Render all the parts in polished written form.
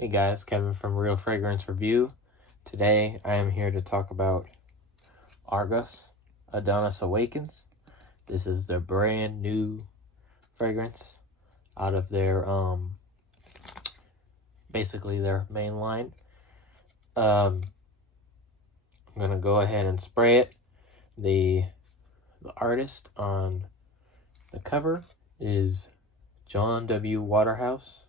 Hey guys, Kevin from Real Fragrance Review. Today I am here to talk about Argos Adonis Awakens. This is their brand new fragrance out of their basically their main line. I'm gonna go ahead and spray it. The artist on the cover is John W. Waterhouse.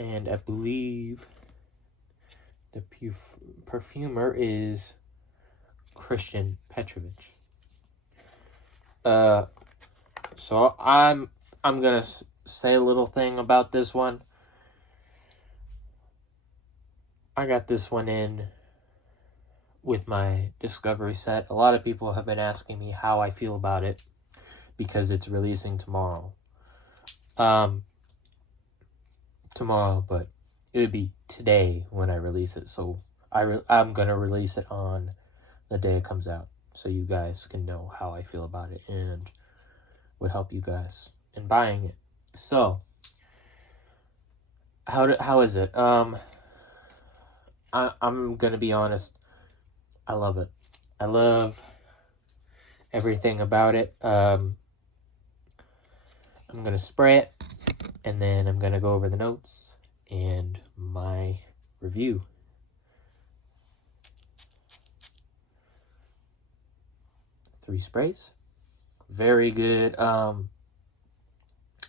And I believe the perfumer is Christian Petrovich. So I'm gonna say a little thing about this one. I got this one in with my Discovery set. A lot of people have been asking me how I feel about it because it's releasing tomorrow. Tomorrow, but it would be today when I release it. So I'm gonna release it on the day it comes out, so you guys can know how I feel about it and would help you guys in buying it. So how is it? I'm gonna be honest. I love it. I love everything about it. I'm gonna spray it, and then I'm going to go over the notes and my review. Three sprays. Very good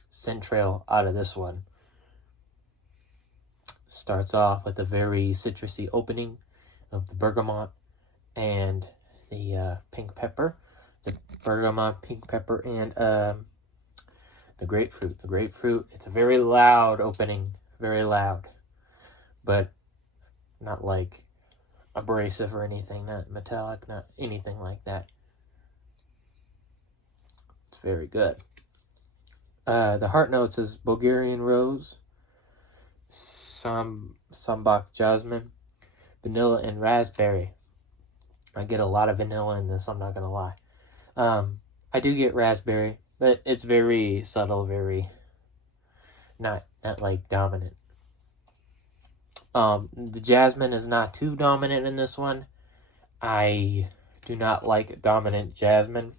scent trail out of this one. Starts off with a very citrusy opening of the bergamot and the pink pepper. The bergamot, pink pepper, and the grapefruit. The grapefruit, it's a very loud opening. Very loud. But not like abrasive or anything. Not metallic. Not anything like that. It's very good. The heart notes is Bulgarian rose, Sambach jasmine, vanilla, and raspberry. I get a lot of vanilla in this, I'm not going to lie. I do get raspberry, but it's very subtle, very not like dominant. The jasmine is not too dominant in this one. I do not like dominant jasmine,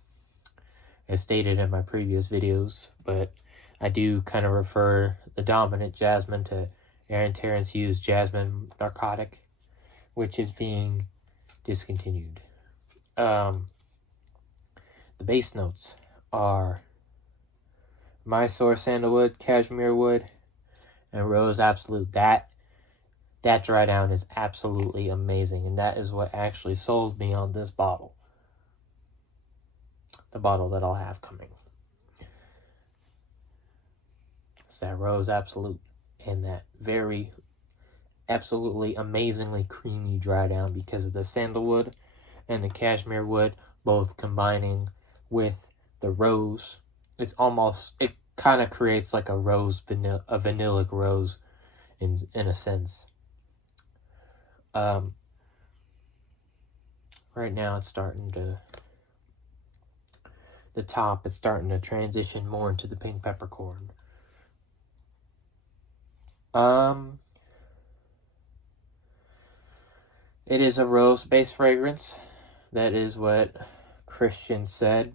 as stated in my previous videos, but I do kind of refer the dominant jasmine to Aaron Terrence Hughes' Jasmine Narcotic, which is being discontinued. The base notes are Mysore sandalwood, cashmere wood, and rose absolute. That dry down is absolutely amazing, and that is what actually sold me on this bottle. The bottle that I'll have coming. It's that rose absolute and that very absolutely amazingly creamy dry down because of the sandalwood and the cashmere wood both combining with the rose. It kind of creates like a vanillic rose in a sense. Right now it's starting to, the top is starting to transition more into the pink peppercorn. It is a rose-based fragrance. That is what Christian said.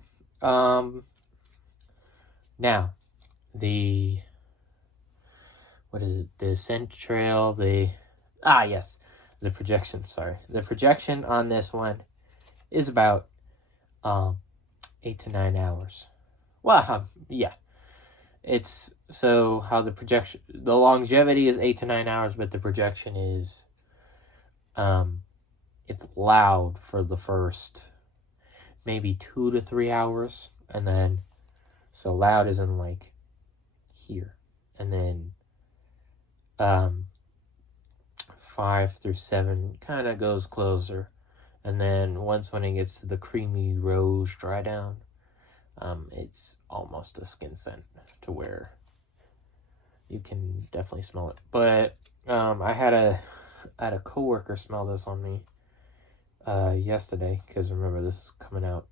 Now, what is it? The scent trail, the projection, sorry. The projection on this one is about 8 to 9 hours. Well, yeah. It's so how the longevity is 8 to 9 hours, but the projection is it's loud for the first maybe 2 to 3 hours, and then so loud is in like here, and then 5 through 7 kind of goes closer, and then when it gets to the creamy rose dry down, it's almost a skin scent to where you can definitely smell it. But I had a coworker smell this on me yesterday, because remember, this is coming out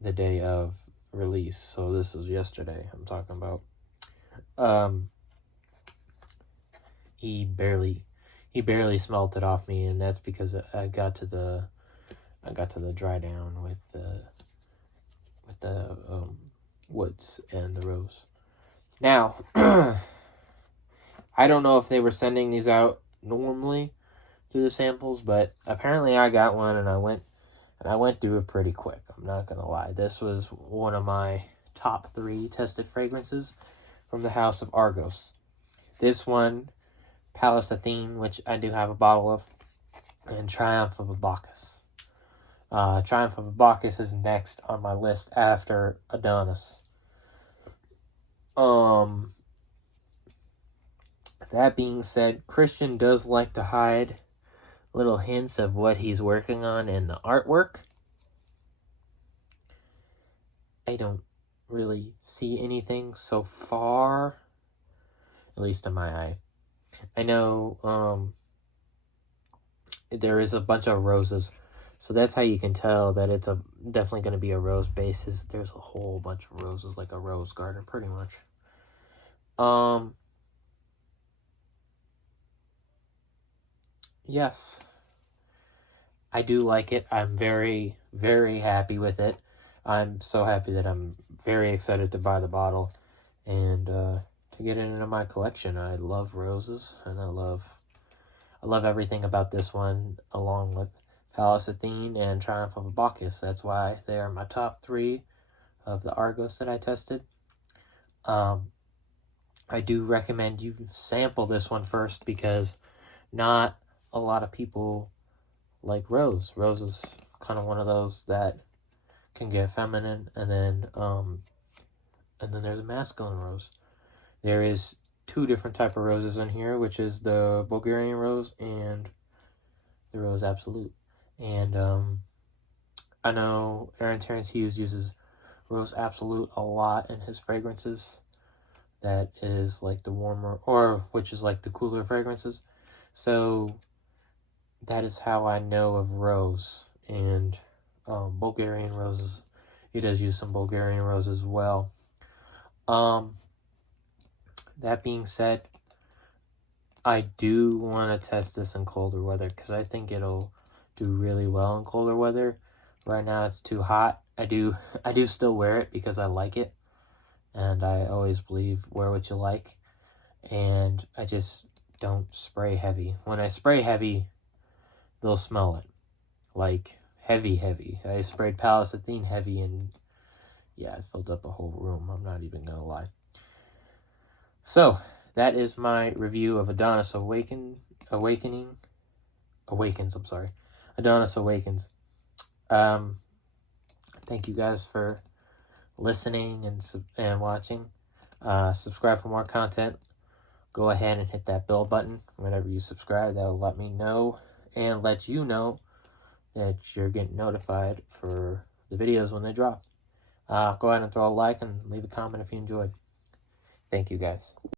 the day of release. So this is yesterday I'm talking about. He barely smelt it off me, and that's because I got to the dry down with the woods and the rose. Now, I don't know if they were sending these out normally through the samples, but apparently I got one, and I went through it pretty quick. I'm not gonna lie. This was one of my top 3 tested fragrances from the house of Argos. This one, Palace Athene, which I do have a bottle of, and Triumph of Bacchus. Triumph of Bacchus is next on my list after Adonis. That being said, Christian does like to hide little hints of what he's working on in the artwork. I don't really see anything so far, at least in my eye. I know there is a bunch of roses, so that's how you can tell that it's definitely going to be a rose basis. There's a whole bunch of roses, like a rose garden, pretty much. Yes, I do like it. I'm very, very happy with it. I'm so happy that I'm very excited to buy the bottle and to get it into my collection. I love roses, and I love everything about this one, along with Palace Athene and Triumph of Bacchus. That's why they are my top 3 of the Argos that I tested. I do recommend you sample this one first, because not a lot of people like rose. Rose is kind of one of those that can get feminine, and then there's a masculine rose. There is 2 different type of roses in here, which is the Bulgarian rose and the Rose Absolute. And I know Aaron Terrence Hughes uses Rose Absolute a lot in his fragrances. That is like the warmer, or which is like the cooler fragrances. So that is how I know of rose. And Bulgarian roses, he does use some Bulgarian rose as well. That being said, I do want to test this in colder weather, because I think it'll do really well in colder weather. Right now it's too hot. I do still wear it because I like it, and I always believe wear what you like, and I just don't spray heavy. When I spray heavy, they'll smell it, like heavy. I sprayed Palace Athene heavy, and yeah, it filled up a whole room. I'm not even gonna lie. So that is my review of Adonis Awakens. Adonis Awakens. Thank you guys for listening and watching. Subscribe for more content. Go ahead and hit that bell button whenever you subscribe. That will let me know and let you know that you're getting notified for the videos when they drop. Go ahead and throw a like and leave a comment if you enjoyed. Thank you guys.